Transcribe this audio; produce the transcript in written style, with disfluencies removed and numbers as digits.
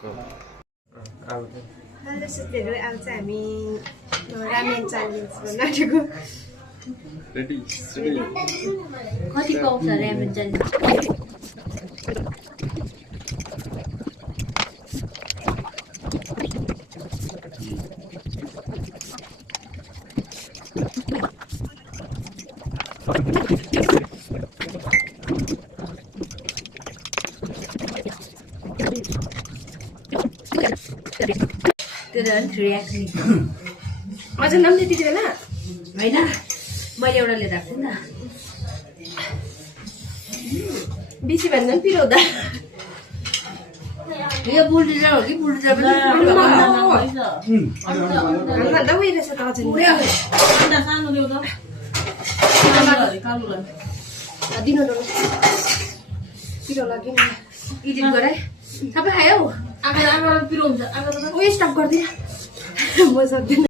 Hello साथीहरु, आज चाहिँ हामी रामेन च्यालेन्ज गर्न आँटेको। रेडी कति पाउँछ रामेन च्यालेन्ज? त्यो झन् 3x नि अझ नाम त्यति बेला होइन, मैले एउटा लिएर आएको थिएँ नि त। बेसी भन्दा पनि पिरो हुँदा यो बुल्डोजर हो कि बुल्डोजर पनि भन्दा उयो रहेछ त अझ दिनु डोलो पिरो लाग्यो नि। एडिट गरे सबै खायो। उयो स्टप गरिदिनु म सक्दिनँ।